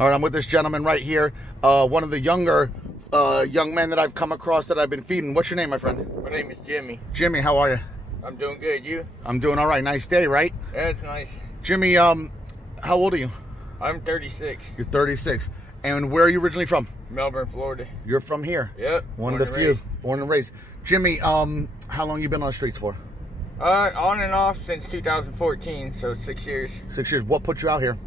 All right, I'm with this gentleman right here, one of the younger young men that I've come across that I've been feeding. What's your name, my friend? My name is Jimmy. Jimmy, how are you? I'm doing good. You? I'm doing all right. Nice day, right? Yeah, it's nice. Jimmy, how old are you? I'm 36. You're 36. And where are you originally from? Melbourne, Florida. You're from here? Yep. One of the few. Born and raised. Jimmy, how long you been on the streets for? On and off since 2014, so 6 years. 6 years. What put you out here?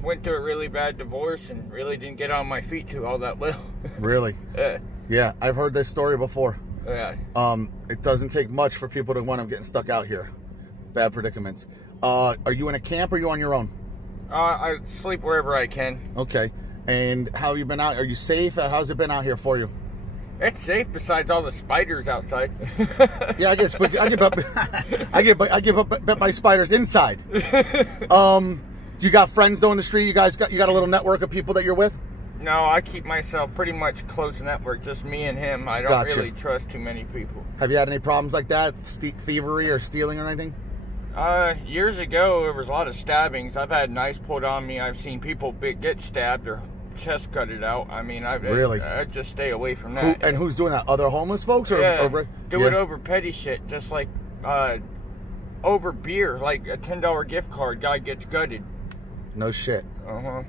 Went through a really bad divorce and really didn't get on my feet too all that well. Really? Yeah. Yeah, I've heard this story before. Yeah. It doesn't take much for people to wind up getting stuck out here. Bad predicaments. Are you in a camp or are you on your own? I sleep wherever I can. Okay. And how you been out? Are you safe? How's it been out here for you? It's safe besides all the spiders outside. Yeah, I get bit by spiders inside. You got friends though in the street? You got a little network of people that you're with? No, I keep myself pretty much close network, just me and him. I don't really trust too many people. Have you had any problems like that? Thievery or stealing or anything? Years ago, there was a lot of stabbings. I've had knives pulled on me. I've seen people get stabbed or chest gutted out. I mean, I just stay away from that. Who's doing that? Other homeless folks? Or do it over petty shit, just like over beer, like a $10 gift card. Guy gets gutted. No shit. Uh-huh.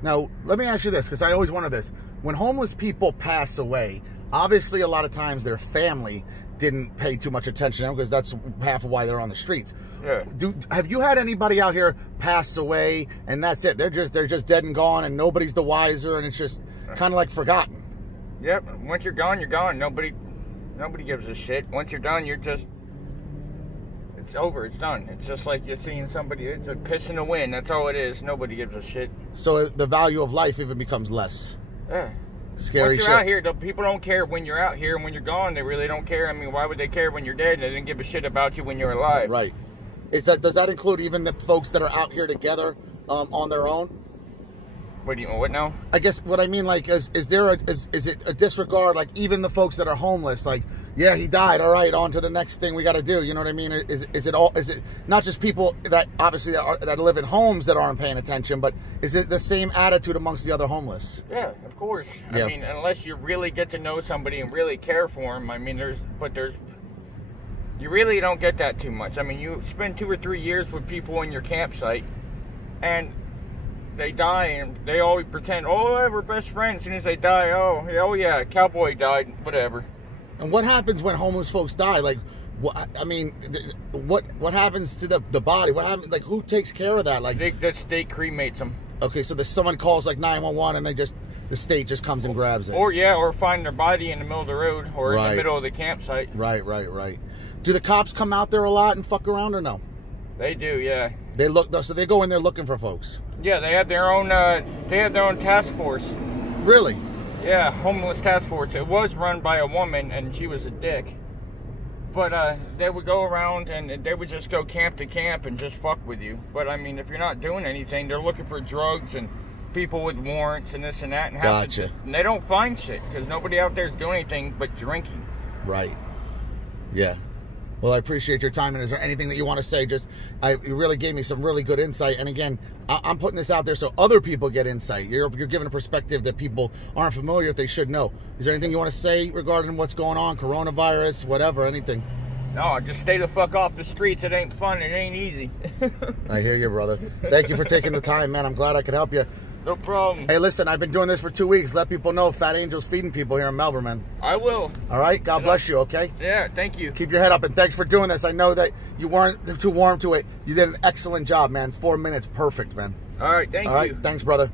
Now, let me ask you this, because I always wonder this. When homeless people pass away, obviously a lot of times their family didn't pay too much attention to them because that's half of why they're on the streets. Yeah. Have you had anybody out here pass away and that's it? They're just dead and gone and nobody's the wiser and it's just kind of like forgotten? Yep. Once you're gone, you're gone. Nobody gives a shit. Once you're done, it's over. It's done. It's just like you're seeing somebody. It's a piss in the wind. That's all it is. Nobody gives a shit. So the value of life even becomes less. Yeah. Scary shit. Once you're out here, people don't care when you're out here, and when you're gone, they really don't care. I mean, why would they care when you're dead? They didn't give a shit about you when you're alive. Right. Does that include even the folks that are out here together on their own? What now? I guess what I mean, like, is it a disregard? Like, even the folks that are homeless, like, yeah, he died. All right, on to the next thing we got to do. You know what I mean? Is it not just people that obviously that live in homes that aren't paying attention, but is it the same attitude amongst the other homeless? Yeah, of course. Yeah. I mean, unless you really get to know somebody and really care for them. I mean, you really don't get that too much. I mean, you spend 2 or 3 years with people in your campsite, and they die, and they always pretend, oh, we're best friends. As soon as they die, oh yeah, cowboy died, whatever. And what happens when homeless folks die? Like, what happens to the body? What happens? Like, who takes care of that? Like, the state cremates them. Okay, so someone calls like 911, and the state just comes and grabs it. Or find their body in the middle of the road or in the middle of the campsite. Right. Do the cops come out there a lot and fuck around or no? They do, yeah. So they go in there looking for folks. Yeah, they have their own. Task force. Really? Yeah, homeless task force. It was run by a woman, and she was a dick. But they would go around, and they would just go camp to camp and just fuck with you. But I mean, if you're not doing anything, they're looking for drugs and people with warrants and this and that. And and they don't find shit because nobody out there is doing anything but drinking. Right. Yeah. Well, I appreciate your time, and is there anything that you want to say? You really gave me some really good insight, and again, I'm putting this out there so other people get insight. You're giving a perspective that people aren't familiar with, they should know. Is there anything you want to say regarding what's going on, coronavirus, whatever, anything? No, just stay the fuck off the streets. It ain't fun. It ain't easy. I hear you, brother. Thank you for taking the time, man. I'm glad I could help you. No problem. Hey, listen, I've been doing this for 2 weeks. Let people know Fat Angel's feeding people here in Melbourne, man. I will. All right? God bless you, okay? Yeah, thank you. Keep your head up, and thanks for doing this. I know that you weren't too warm to it. You did an excellent job, man. 4 minutes, perfect, man. All right, thank you. All right, thanks, brother.